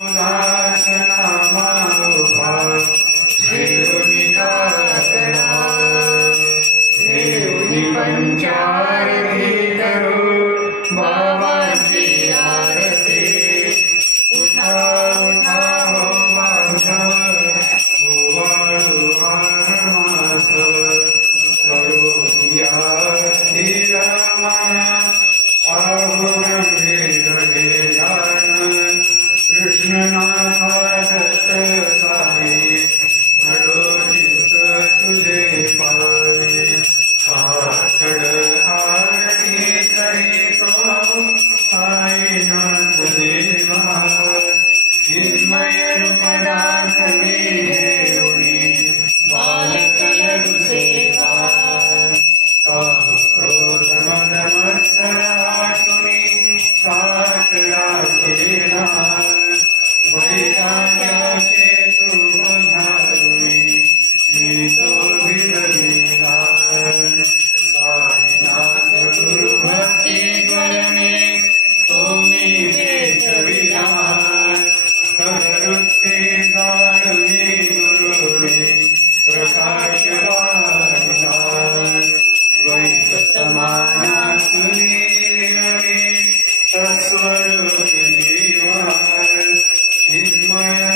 दासनामा देऊनी काकडा देऊनी पंचारती करू बाबाची आरती उठा उठा हो माधव गोवाळू माधव करू या स्थिर मना पाहू गंभीर हे ध्यान कृष्णनाथ साई घडो चित्त तुझे पाई काकड आरती करीतो साईनाथ देवा चिन्मय रूप दाखवी घेऊनी बालकलरु सेवा क्रोध मद मत्सर आठुनी काकडा केला वैराग्याचे तुम घालुनी मी तो विरलीला साईनाथ गुरु भक्ती ज्वलने तो मी भेटविला तदवृत्ती जाणवी गुरुनी प्रकाश वाहिला वैकतमानासुनी विनवी तत्स्वरूपी जीवा चिन्मय